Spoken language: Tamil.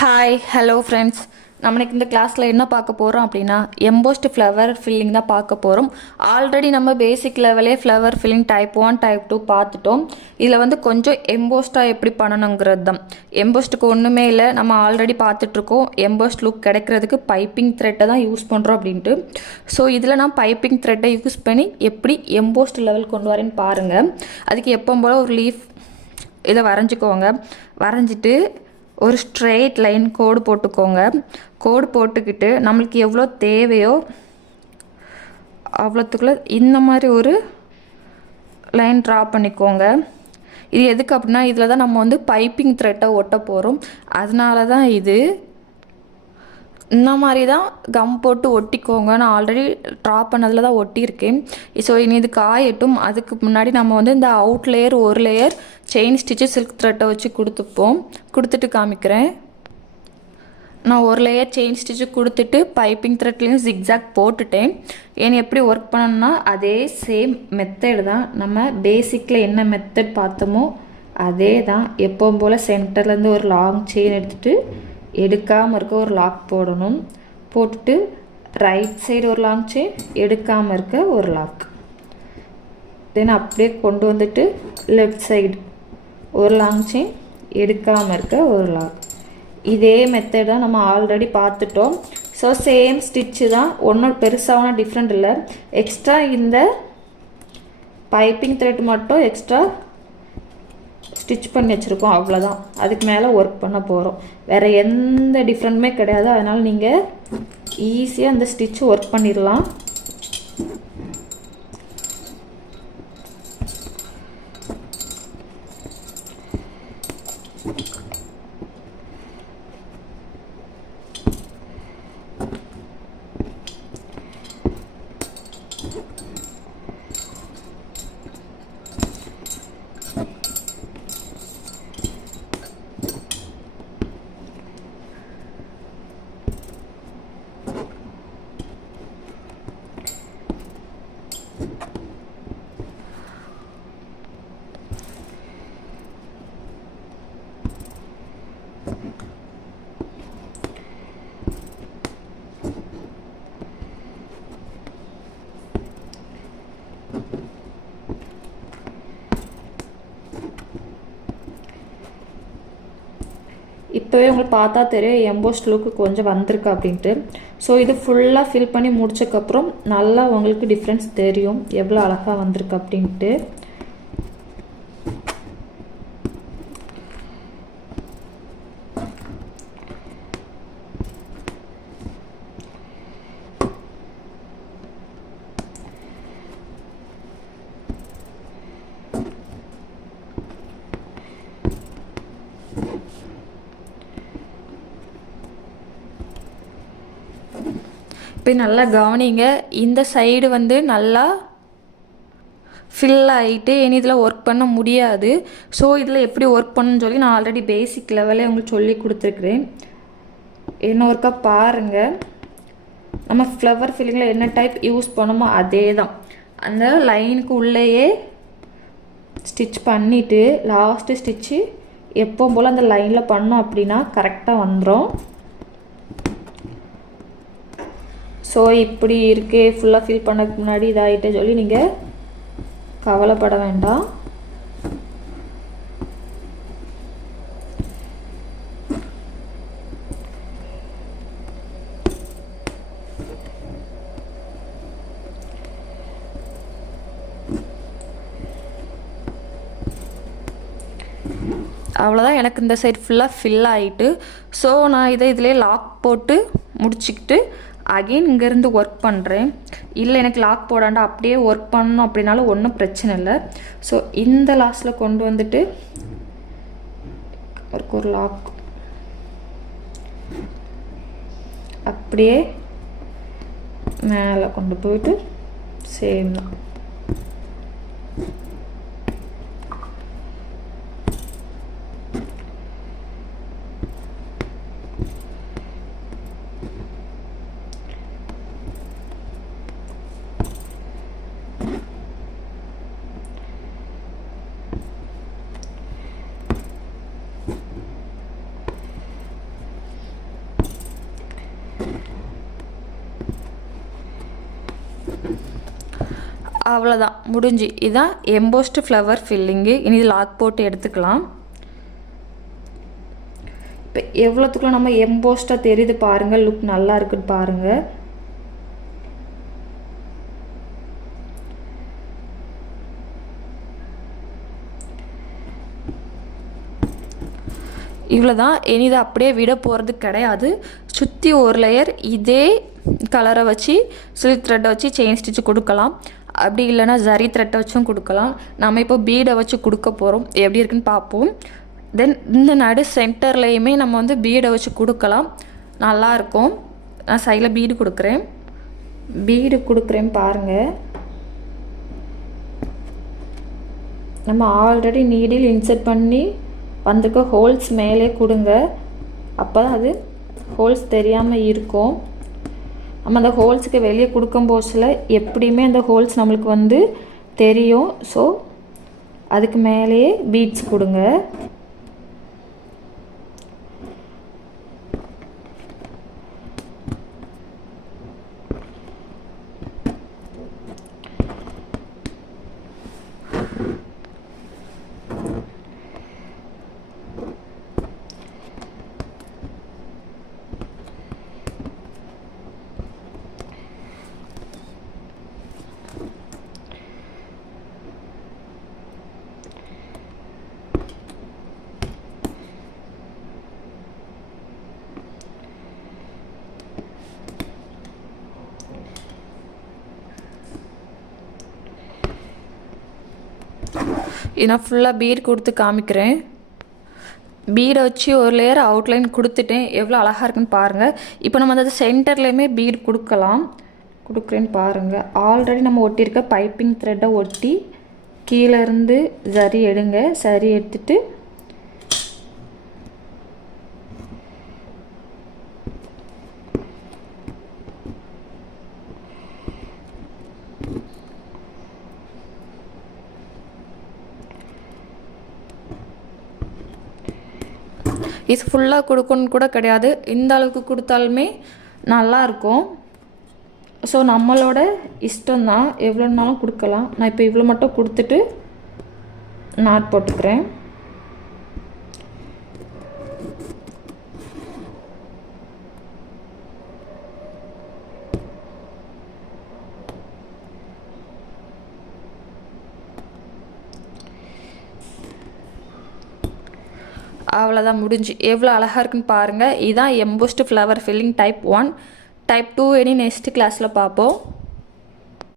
Hi hello friends. நம்மளுக்கு இந்த கிளாஸில் என்ன பார்க்க போகிறோம் அப்படின்னா எம்போஸ்ட் ஃப்ளவர் ஃபில்லிங் தான் பார்க்க போகிறோம். ஆல்ரெடி நம்ம பேசிக் லெவலே ஃப்ளவர் ஃபில்லிங் டைப் 1 டைப் 2 பார்த்துட்டோம். இதில் வந்து கொஞ்சம் எம்போஸ்ட்டாக எப்படி பண்ணணுங்கிறது தான். எம்போஸ்ட்டுக்கு ஒன்றுமே இல்லை, நம்ம ஆல்ரெடி பார்த்துட்ருக்கோம். எம்போஸ்ட் லுக் கிடைக்கிறதுக்கு பைப்பிங் த்ரெட்டை தான் யூஸ் பண்ணுறோம் அப்படின்ட்டு. ஸோ இதில் நான் பைப்பிங் த்ரெட்டை யூஸ் பண்ணி எப்படி எம்போஸ்ட் லெவல் கொண்டு வரேன்னு பாருங்கள். அதுக்கு எப்போ போல் ஒரு லீஃப் இதை வரைஞ்சிக்கோங்க. வரைஞ்சிட்டு ஒரு ஸ்ட்ரெயிட் லைன் கோடு போட்டுக்கோங்க. கோடு போட்டுக்கிட்டு நம்மளுக்கு எவ்வளோ தேவையோ அவ்வளோத்துக்குள்ளே இந்த மாதிரி ஒரு லைன் ட்ரா பண்ணிக்கோங்க. இது எதுக்கு அப்படின்னா இதில் தான் நம்ம வந்து பைப்பிங் த்ரெட்டை ஒட்ட போகிறோம். அதனால தான் இது இந்த மாதிரி தான் கம் போட்டு ஒட்டிக்கோங்க. நான் ஆல்ரெடி ட்ரா பண்ணதில் தான் ஒட்டியிருக்கேன். ஸோ இனி இது காயட்டும். அதுக்கு முன்னாடி நம்ம வந்து இந்த அவுட் லேயர் ஒரு லேயர் செயின் ஸ்டிச்சு சில்க் த்ரெட்டை வச்சு கொடுத்துட்டு காமிக்கிறேன். நான் ஒரு லேயர் செயின் ஸ்டிச்சு கொடுத்துட்டு பைப்பிங் த்ரெட்லேயும் ஜிக்ஸாக் போட்டுட்டேன். ஏன்னா எப்படி ஒர்க் பண்ணணும்னா அதே சேம் மெத்தட் தான். நம்ம பேசிக்கில் என்ன மெத்தட் பார்த்தோமோ அதே தான். எப்பவும் போல் சென்டர்லேருந்து ஒரு லாங் செயின் எடுத்துகிட்டு எடுக்காமல் இருக்க ஒரு லாக் போடணும். போட்டுட்டு ரைட் சைடு ஒரு லாங் செயின், எடுக்காமல் இருக்க ஒரு லாக். தென் அப்படியே கொண்டு வந்துட்டு லெஃப்ட் சைடு ஒரு லாங் செயின், எடுக்காமல் இருக்க ஒரு லாக். இதே மெத்தட் தான் நம்ம ஆல்ரெடி பார்த்துட்டோம். ஸோ சேம் ஸ்டிச்சு தான், ஒன்றும் பெருசாக டிஃப்ரெண்ட் இல்லை. எக்ஸ்ட்ரா இந்த பைப்பிங் த்ரெட் மட்டும் எக்ஸ்ட்ரா ஸ்டிச் பண்ணி வச்சுருக்கோம், அவ்வளோதான். அதுக்கு மேலே ஒர்க் பண்ண போகிறோம். வேறு எந்த டிஃப்ரெண்ட்டுமே கிடையாது. அதனால் நீங்கள் ஈஸியாக அந்த ஸ்டிச் ஒர்க் பண்ணிடலாம். இப்போவே உங்களுக்கு பார்த்தா தெரியும் எம்போஸ்ட் லுக்கு கொஞ்சம் வந்திருக்கு அப்படின்ட்டு. ஸோ இது ஃபுல்லாக ஃபில் பண்ணி முடிச்சக்கப்புறம் நல்லா உங்களுக்கு டிஃப்ரென்ஸ் தெரியும் எவ்வளோ அழகாக வந்திருக்கு அப்படின்ட்டு. இப்போ நல்லா கவனிங்க, இந்த சைடு வந்து நல்லா ஃபில் ஆகிட்டு இனி இதில் ஒர்க் பண்ண முடியாது. ஸோ இதில் எப்படி ஒர்க் பண்ணணும்னு சொல்லி நான் ஆல்ரெடி பேசிக் லெவலே உங்களுக்கு சொல்லி கொடுத்துருக்குறேன். என்ன ஒர்க்காக பாருங்கள். நம்ம ஃப்ளவர் ஃபில்லிங்கில் என்ன டைப் யூஸ் பண்ணோமோ அதே தான். அந்த லைனுக்கு உள்ளேயே ஸ்டிச் பண்ணிவிட்டு லாஸ்ட்டு ஸ்டிச்சு எப்போ போல் அந்த லைனில் பண்ணோம் அப்படின்னா கரெக்டாக வந்துடும். ஸோ இப்படி இருக்கே ஃபுல்லாக ஃபில் பண்ணதுக்கு முன்னாடி இதாகிட்டே சொல்லி நீங்கள் கவலைப்பட வேண்டாம். அவ்வளோதான். எனக்கு இந்த சைடு ஃபுல்லாக ஃபில் ஆகிட்டு ஸோ நான் இதிலே லாக் போட்டு முடிச்சுக்கிட்டு அகெயின் இங்கேருந்து ஒர்க் பண்ணுறேன். இல்லை எனக்கு லாக் போடாண்டா அப்படியே ஒர்க் பண்ணணும் அப்படின்னாலும் ஒன்றும் பிரச்சனை இல்லை. ஸோ இந்த லாஸ்ட்டில் கொண்டு வந்துட்டு ஒரு லாக் அப்படியே மேலே கொண்டு போயிட்டு சேம் தான். அவ்வளோதான் முடிஞ்சு. இதுதான் எம்போஸ்டு ஃப்ளவர் ஃபில்லிங்கு. இனி இது லாக் போட்டு எடுத்துக்கலாம். இப்போ எவ்வளோத்துக்குள்ள நம்ம எம்போஸ்டாக தெரியுது பாருங்கள், லுக் நல்லா இருக்குன்னு பாருங்கள். இவ்வளோதான். இனி இதை அப்படியே விட போகிறது கிடையாது. சுற்றி ஒரு லேயர் இதே கலரை வச்சு சில்க் த்ரெட்டை வச்சு செயின் ஸ்டிச்சு கொடுக்கலாம். அப்படி இல்லைனா ஜரி த்ரெட்டை வச்சும் கொடுக்கலாம். நம்ம இப்போ பீடை வச்சு கொடுக்க போகிறோம். எப்படி இருக்குன்னு பார்ப்போம். தென் இந்த நடு சென்டர்லேயுமே நம்ம வந்து பீடை வச்சு கொடுக்கலாம், நல்லாயிருக்கும். நான் சைடில் பீடு கொடுக்குறேன் பாருங்கள். நம்ம ஆல்ரெடி நீடில் இன்சர்ட் பண்ணி வந்திருக்க ஹோல்ஸ் மேலே கொடுங்க. அப்போ தான் அது ஹோல்ஸ் தெரியாமல் இருக்கும். நம்ம அந்த ஹோல்ஸுக்கு வெளியே கொடுக்கும் போதில் எப்படியுமே அந்த ஹோல்ஸ் நம்மளுக்கு வந்து தெரியும். ஸோ அதுக்கு மேலேயே பீட்ஸ் கொடுங்க. நான் ஃபுல்லாக பீட் கொடுத்து காமிக்கிறேன். பீடை வச்சு ஒரு லேயர் அவுட்லைன் கொடுத்துட்டேன். எவ்வளோ அழகாக இருக்குன்னு பாருங்கள். இப்போ நம்ம அந்த சென்டர்லேயுமே பீட் கொடுக்குறேன்னு பாருங்கள். ஆல்ரெடி நம்ம ஒட்டியிருக்க பைப்பிங் த்ரெட்டை ஒட்டி கீழேருந்து சரி எடுங்க. சரி எடுத்துட்டு இது ஃபுல்லாக கொடுக்கணுன்னு கூட கிடையாது, இந்த அளவுக்கு கொடுத்தாலுமே நல்லாயிருக்கும். ஸோ நம்மளோட இஷ்டம்தான், எவ்வளோனாலும் கொடுக்கலாம். நான் இப்போ இவ்வளோ மட்டும் கொடுத்துட்டு நாட் போட்டுக்கிறேன். அவ்வளோதான் முடிஞ்சு. எவ்வளோ அழகாக இருக்குன்னு பாருங்கள். இதுதான் embossed flower filling type 1. Type 2 இனி நெக்ஸ்ட் கிளாஸில் பார்ப்போம்.